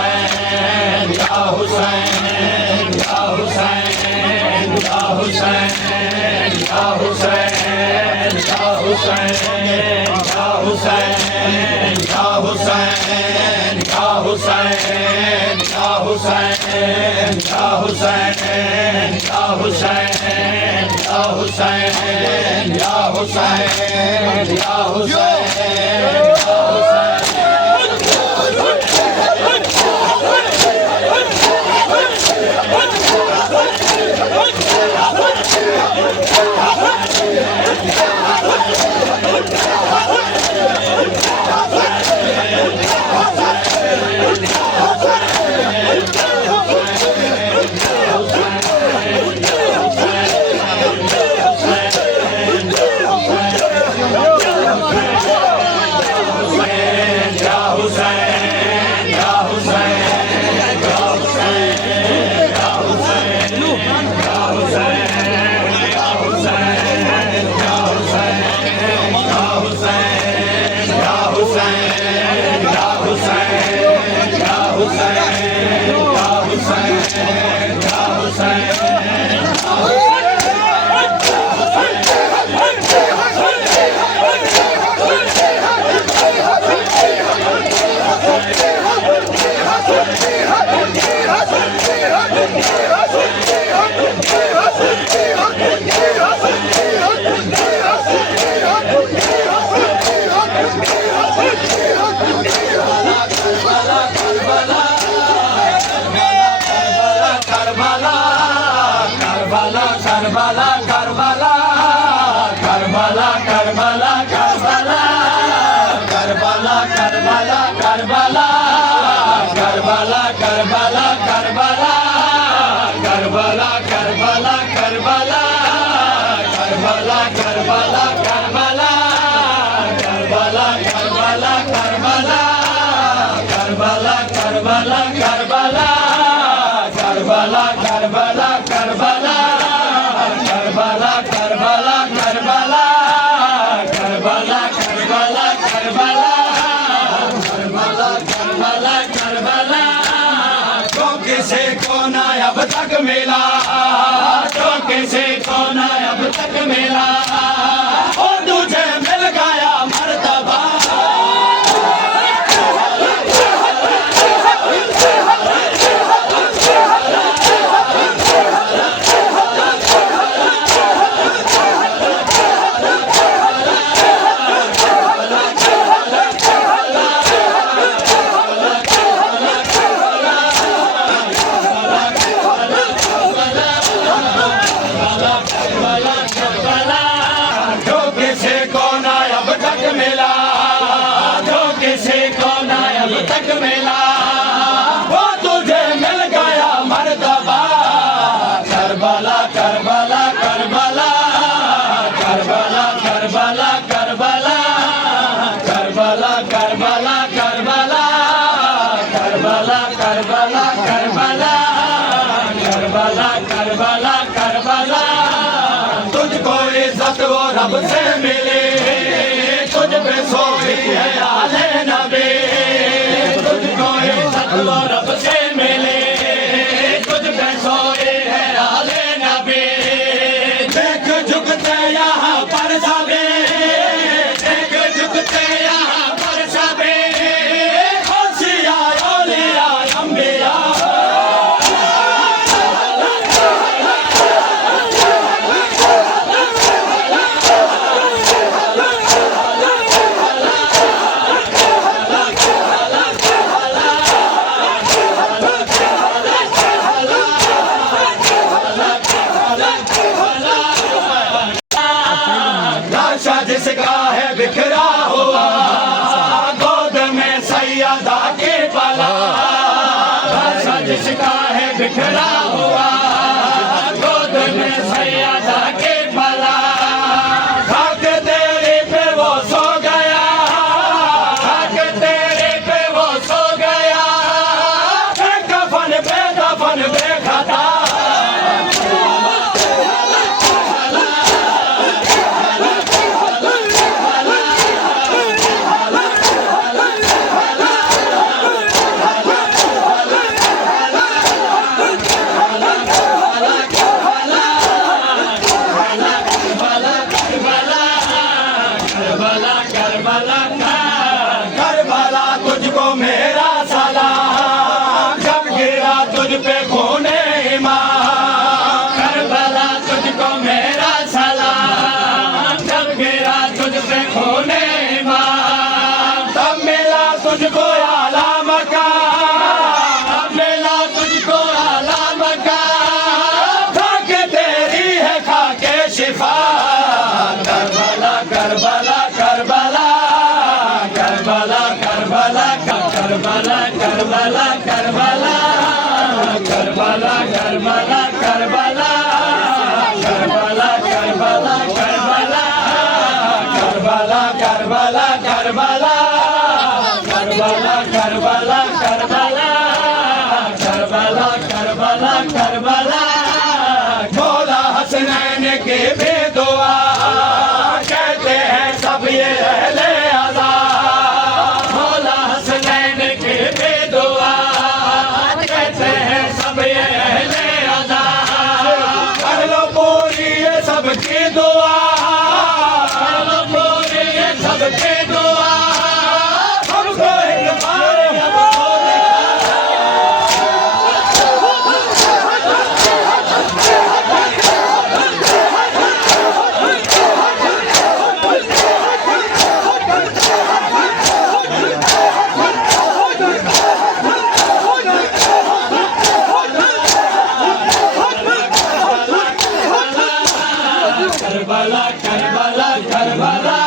हुसैन या हुसैन या हुसैन या हुसैन या हुसैन या हुसैन या हुसैन या हुसैन या हुसैन या हुसैन या हुसैन या हुसैन या हुसैन या हुसैन या हुसैन अब तक मिला तो किसी को न अब तक मिला और तुझे मिल गया मर्तबा रब से मिले तुझ पे सोई है आले नबी तुझको इज्जत वो रब से मिले तुझ पे सोई है आले नबी देख झुकते यहाँ पर सबे देख झुकते यहाँ पर सबे खुशिया औलिया अंबिया जिसका है बिखरा हुआ गोद में सैयदा के पला जिसका है बिखरा हुआ गोद में सैयदा के पला खाक तेरे पे वो सो गया खाक तेरे पे वो सो गया कफन पे खता Karbala Karbala Karbala Karbala Karbala Karbala Karbala Karbala Karbala Karbala Karbala Karbala Karbala Karbala Karbala Karbala मौला हसनैन के बेदुआ कहते हैं सब ये अहले अज़ा मौला हसनैन के बेदुआ कहते हैं सब ये अहले अज़ा कर लो पूरी ये सबकी दुआ कर लो पूरी ये सबकी दुआ हमको एक बार अब करबला करबला करबला